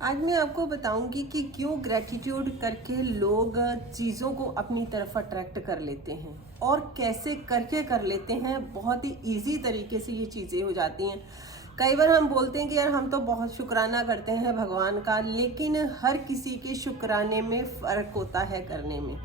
आज मैं आपको बताऊंगी कि क्यों ग्रैटिट्यूड करके लोग चीज़ों को अपनी तरफ अट्रैक्ट कर लेते हैं और कैसे करके कर लेते हैं। बहुत ही इजी तरीके से ये चीज़ें हो जाती हैं। कई बार हम बोलते हैं कि यार हम तो बहुत शुक्राना करते हैं भगवान का, लेकिन हर किसी के शुक्राने में फ़र्क होता है करने में।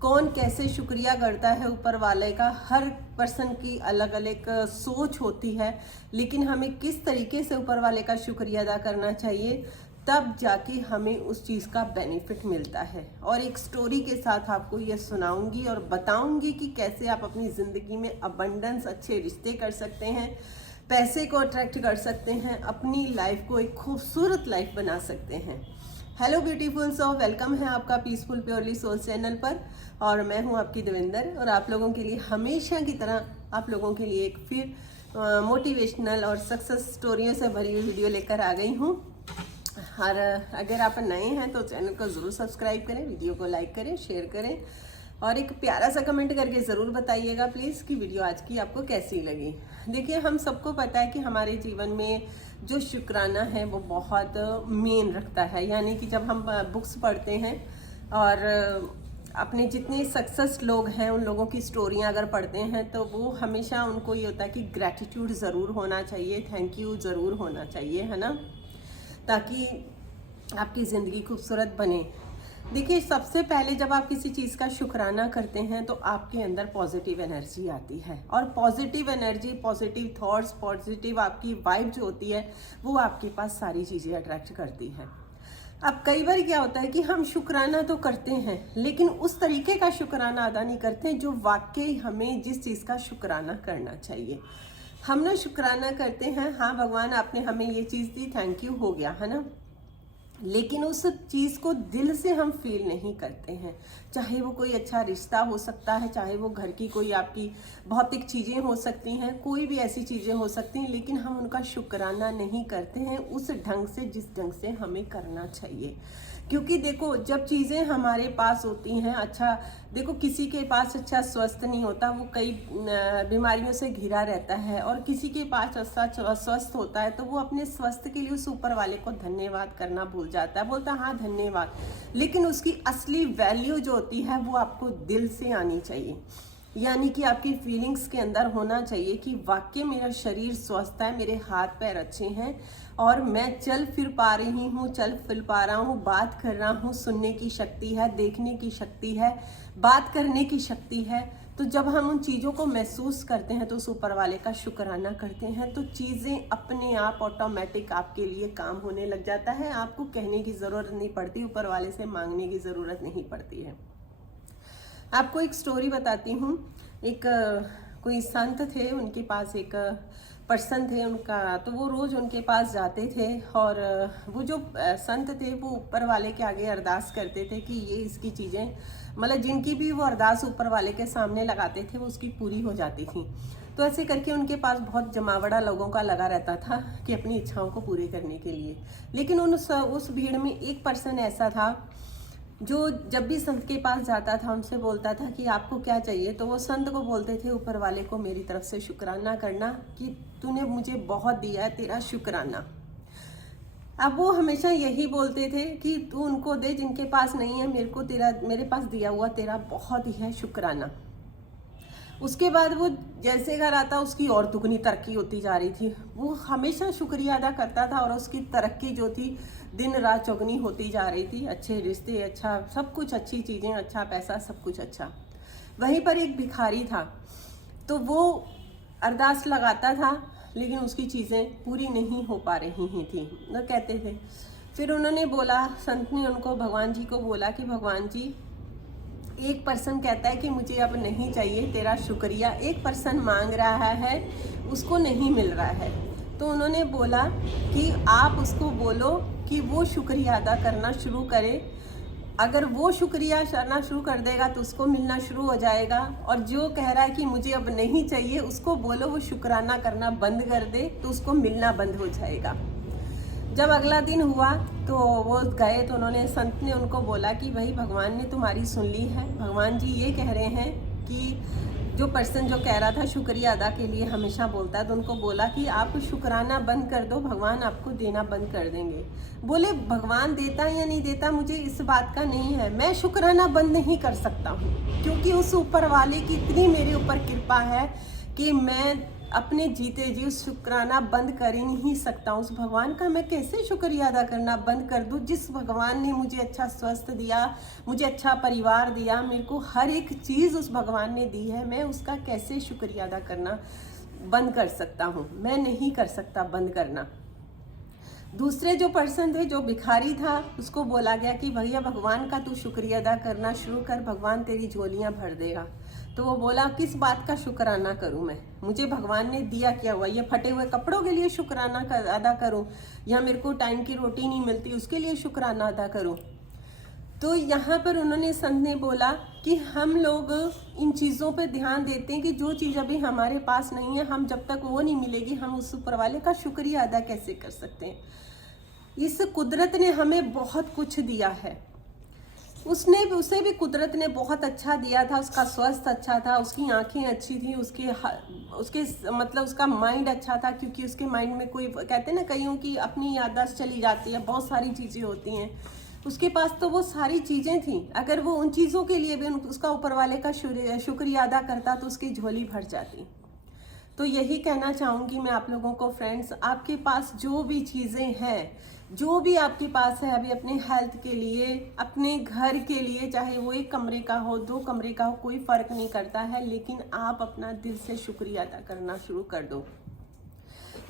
कौन कैसे शुक्रिया करता है ऊपर वाले का, हर पर्सन की अलग अलग सोच होती है। लेकिन हमें किस तरीके से ऊपर वाले का शुक्रिया अदा करना चाहिए, तब जाके हमें उस चीज़ का बेनिफिट मिलता है। और एक स्टोरी के साथ आपको ये सुनाऊंगी और बताऊंगी कि कैसे आप अपनी ज़िंदगी में अबंडेंस, अच्छे रिश्ते कर सकते हैं, पैसे को अट्रैक्ट कर सकते हैं, अपनी लाइफ को एक खूबसूरत लाइफ बना सकते हैं। हेलो ब्यूटीफुल सो, वेलकम है आपका पीसफुल प्योरली सोल चैनल पर। और मैं हूं आपकी देविंदर, और आप लोगों के लिए हमेशा की तरह आप लोगों के लिए एक फिर मोटिवेशनल और सक्सेस स्टोरियों से भरी हुई वीडियो लेकर आ गई हूं। और अगर आप नए हैं तो चैनल को ज़रूर सब्सक्राइब करें, वीडियो को लाइक करें, शेयर करें और एक प्यारा सा कमेंट करके ज़रूर बताइएगा प्लीज़ कि वीडियो आज की आपको कैसी लगी। देखिए, हम सबको पता है कि हमारे जीवन में जो शुक्राना है वो बहुत मेन रखता है। यानी कि जब हम बुक्स पढ़ते हैं और अपने जितने सक्सेस लोग हैं उन लोगों की स्टोरियां अगर पढ़ते हैं, तो वो हमेशा उनको ये होता है कि ग्रैटिट्यूड ज़रूर होना चाहिए, थैंक यू ज़रूर होना चाहिए, है ना, ताकि आपकी ज़िंदगी खूबसूरत बने। देखिए, सबसे पहले जब आप किसी चीज़ का शुक्राना करते हैं तो आपके अंदर पॉजिटिव एनर्जी आती है, और positive energy, positive thoughts, positive आपकी वाइब जो होती है वो आपके पास सारी चीज़ें अट्रैक्ट करती है। अब कई बार क्या होता है कि हम शुक्राना तो करते हैं, लेकिन उस तरीके का शुक्राना अदा नहीं करते जो वाकई हमें जिस चीज़ का शुक्राना करना चाहिए। हम ना शुक्राना करते हैं, हाँ भगवान आपने हमें ये चीज़ दी, थैंक यू, हो गया, है ना, लेकिन उस चीज़ को दिल से हम फील नहीं करते हैं। चाहे वो कोई अच्छा रिश्ता हो सकता है, चाहे वो घर की कोई आपकी भौतिक चीज़ें हो सकती हैं, कोई भी ऐसी चीज़ें हो सकती हैं, लेकिन हम उनका शुक्राना नहीं करते हैं उस ढंग से जिस ढंग से हमें करना चाहिए। क्योंकि देखो, जब चीज़ें हमारे पास होती हैं, अच्छा देखो, किसी के पास अच्छा स्वस्थ नहीं होता, वो कई बीमारियों से घिरा रहता है, और किसी के पास अच्छा स्वस्थ होता है तो वो अपने स्वास्थ्य के लिए उस ऊपर वाले को धन्यवाद करना भूल जाता है, बोलता है हाँ धन्यवाद, लेकिन उसकी असली वैल्यू जो होती है वो आपको दिल से आनी चाहिए। यानी कि आपकी फीलिंग्स के अंदर होना चाहिए कि वाकई मेरा शरीर स्वस्थ है, मेरे हाथ पैर अच्छे हैं और मैं चल फिर पा रही हूँ, चल फिर पा रहा हूँ, बात कर रहा हूँ, सुनने की शक्ति है, देखने की शक्ति है, बात करने की शक्ति है। तो जब हम उन चीज़ों को महसूस करते हैं तो उस ऊपर वाले का शुक्राना करते हैं, तो चीज़ें अपने आप ऑटोमेटिक आपके लिए काम होने लग जाता है। आपको कहने की ज़रूरत नहीं पड़ती, ऊपर वाले से मांगने की ज़रूरत नहीं पड़ती है। आपको एक स्टोरी बताती हूँ। एक कोई संत थे, उनके पास एक पर्सन थे उनका, तो वो रोज़ उनके पास जाते थे, और वो जो संत थे वो ऊपर वाले के आगे अरदास करते थे कि ये इसकी चीज़ें, मतलब जिनकी भी वो अरदास ऊपर वाले के सामने लगाते थे वो उसकी पूरी हो जाती थी। तो ऐसे करके उनके पास बहुत जमावड़ा लोगों का लगा रहता था कि अपनी इच्छाओं को पूरे करने के लिए। लेकिन उस भीड़ में एक पर्सन ऐसा था जो जब भी संत के पास जाता था उनसे बोलता था कि आपको क्या चाहिए, तो वो संत को बोलते थे ऊपर वाले को मेरी तरफ से शुक्राना करना कि तूने मुझे बहुत दिया है, तेरा शुक्राना। अब वो हमेशा यही बोलते थे कि तू उनको दे जिनके पास नहीं है, मेरे पास दिया हुआ तेरा बहुत ही है, शुक्राना। उसके बाद वो जैसे घर आता उसकी और दुगनी तरक्की होती जा रही थी। वो हमेशा शुक्रिया अदा करता था और उसकी तरक्की जो थी दिन रात चौगनी होती जा रही थी। अच्छे रिश्ते, अच्छा सब कुछ, अच्छी चीज़ें, अच्छा पैसा, सब कुछ अच्छा। वहीं पर एक भिखारी था, तो वो अरदास लगाता था लेकिन उसकी चीज़ें पूरी नहीं हो पा रही ही थी, वो कहते थे। फिर उन्होंने बोला, संत ने उनको, भगवान जी को बोला कि भगवान जी, एक पर्सन कहता है कि मुझे अब नहीं चाहिए तेरा शुक्रिया, एक पर्सन मांग रहा है उसको नहीं मिल रहा है। तो उन्होंने बोला कि आप उसको बोलो कि वो शुक्रिया अदा करना शुरू करे। अगर वो शुक्रिया करना शुरू कर देगा तो उसको मिलना शुरू हो जाएगा, और जो कह रहा है कि मुझे अब नहीं चाहिए उसको बोलो वो शुक्राना करना बंद कर दे, तो उसको मिलना बंद हो जाएगा। जब अगला दिन हुआ तो वो गए, तो उन्होंने, संत ने उनको बोला कि भाई भगवान ने तुम्हारी सुन ली है, भगवान जी ये कह रहे हैं कि जो पर्सन जो कह रहा था शुक्रिया अदा के लिए हमेशा बोलता है, तो उनको बोला कि आप शुक्राना बंद कर दो, भगवान आपको देना बंद कर देंगे। बोले भगवान देता या नहीं देता मुझे इस बात का नहीं है, मैं शुक्राना बंद नहीं कर सकता हूँ, क्योंकि उस ऊपर वाले की इतनी मेरे ऊपर कृपा है कि मैं अपने जीते जी उस शुक्राना बंद कर ही नहीं सकता। उस भगवान का मैं कैसे शुक्रिया अदा करना बंद कर दूं, जिस भगवान ने मुझे अच्छा स्वास्थ्य दिया, मुझे अच्छा परिवार दिया, मेरे को हर एक चीज़ उस भगवान ने दी है, मैं उसका कैसे शुक्रिया अदा करना बंद कर सकता हूँ? मैं नहीं कर सकता बंद करना। दूसरे जो पर्सन थे, जो भिखारी था, उसको बोला गया कि भैया भगवान का तू शुक्रिया अदा करना शुरू कर, भगवान तेरी झोलियाँ भर देगा। तो वो बोला किस बात का शुक्राना करूं मैं, मुझे भगवान ने दिया क्या हुआ, ये फटे हुए कपड़ों के लिए शुक्राना अदा करूं, या मेरे को टाइम की रोटी नहीं मिलती उसके लिए शुक्राना अदा करूं? तो यहाँ पर उन्होंने संत ने बोला कि हम लोग इन चीज़ों पे ध्यान देते हैं कि जो चीज़ अभी हमारे पास नहीं है, हम जब तक वो नहीं मिलेगी हम उस ऊपर वाले का शुक्रिया अदा कैसे कर सकते हैं। इस कुदरत ने हमें बहुत कुछ दिया है, उसे भी कुदरत ने बहुत अच्छा दिया था, उसका स्वास्थ्य अच्छा था, उसकी आंखें अच्छी थी, उसके मतलब उसका माइंड अच्छा था, क्योंकि उसके माइंड में कोई कहते हैं ना कईयों की अपनी याददाश्त चली जाती है, बहुत सारी चीज़ें होती हैं, उसके पास तो वो सारी चीज़ें थी। अगर वो उन चीज़ों के लिए भी उसका ऊपर वाले का शुक्रिया अदा करता तो उसकी झोली भर जाती। तो यही कहना चाहूँगी मैं आप लोगों को फ्रेंड्स, आपके पास जो भी चीज़ें हैं, जो भी आपके पास है अभी अपने हेल्थ के लिए, अपने घर के लिए, चाहे वो 1 कमरे का हो 2 कमरे का हो, कोई फ़र्क नहीं करता है, लेकिन आप अपना दिल से शुक्रिया अदा करना शुरू कर दो।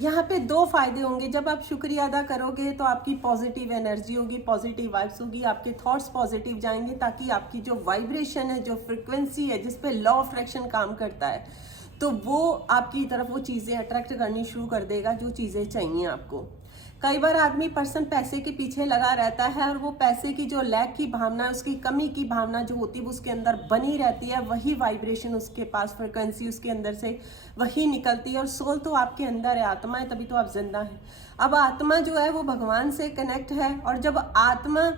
यहाँ पे 2 फायदे होंगे। जब आप शुक्रिया अदा करोगे तो आपकी पॉजिटिव एनर्जी होगी, पॉजिटिव वाइब्स होगी, आपके थॉट्स पॉजिटिव जाएंगे, ताकि आपकी जो वाइब्रेशन है, जो फ्रिक्वेंसी है, जिस पे लॉ ऑफ अट्रैक्शन काम करता है, तो वो आपकी तरफ वो चीज़ें अट्रैक्ट करनी शुरू कर देगा जो चीज़ें चाहिए आपको। कई बार आदमी पर्सन पैसे के पीछे लगा रहता है और वो पैसे की जो लैक की भावना, उसकी कमी की भावना जो होती है वो उसके अंदर बनी रहती है, वही वाइब्रेशन उसके पास, फ्रिक्वेंसी उसके अंदर से वही निकलती है। और सोल तो आपके अंदर है, आत्मा है, तभी तो आप जिंदा हैं। अब आत्मा जो है वो भगवान से कनेक्ट है, और जब आत्मा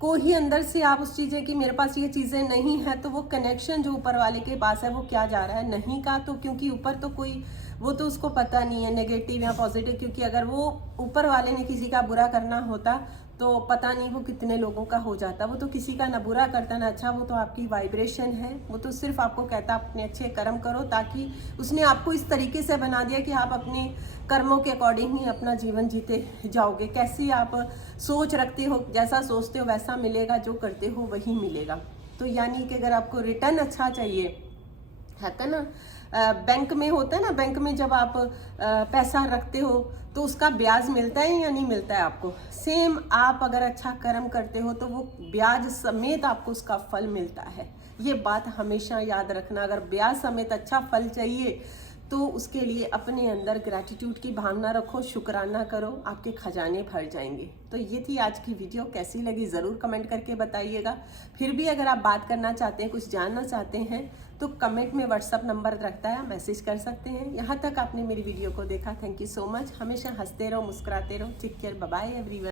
को ही अंदर से आप उस चीज़ें कि मेरे पास ये चीज़ें नहीं है, तो वो कनेक्शन जो ऊपर वाले के पास है वो क्या जा रहा है, नहीं का, तो क्योंकि ऊपर तो कोई वो तो उसको पता नहीं है नेगेटिव या पॉजिटिव, क्योंकि अगर वो ऊपर वाले ने किसी का बुरा करना होता तो पता नहीं वो कितने लोगों का हो जाता। वो तो किसी का ना बुरा करता ना अच्छा, वो तो आपकी वाइब्रेशन है, वो तो सिर्फ आपको कहता अपने अच्छे कर्म करो, ताकि उसने आपको इस तरीके से बना दिया कि आप अपने कर्मों के अकॉर्डिंग ही अपना जीवन जीते जाओगे। कैसी आप सोच रखते हो, जैसा सोचते हो वैसा मिलेगा, जो करते हो वही मिलेगा। तो यानी कि अगर आपको रिटर्न अच्छा चाहिए, है ना, बैंक में होता है ना, बैंक में जब आप पैसा रखते हो तो उसका ब्याज मिलता है या नहीं मिलता है आपको, सेम आप अगर अच्छा कर्म करते हो तो वो ब्याज समेत आपको उसका फल मिलता है। ये बात हमेशा याद रखना, अगर ब्याज समेत अच्छा फल चाहिए तो उसके लिए अपने अंदर ग्रैटिट्यूड की भावना रखो, शुक्राना करो, आपके खजाने भर जाएंगे। तो ये थी आज की वीडियो, कैसी लगी ज़रूर कमेंट करके बताइएगा। फिर भी अगर आप बात करना चाहते हैं, कुछ जानना चाहते हैं, तो कमेंट में व्हाट्सअप नंबर रखता है, मैसेज कर सकते हैं। यहाँ तक आपने मेरी वीडियो को देखा, थैंक यू सो मच। हमेशा हंसते रहो, मुस्कुराते रहो। Take care, bye bye everyone.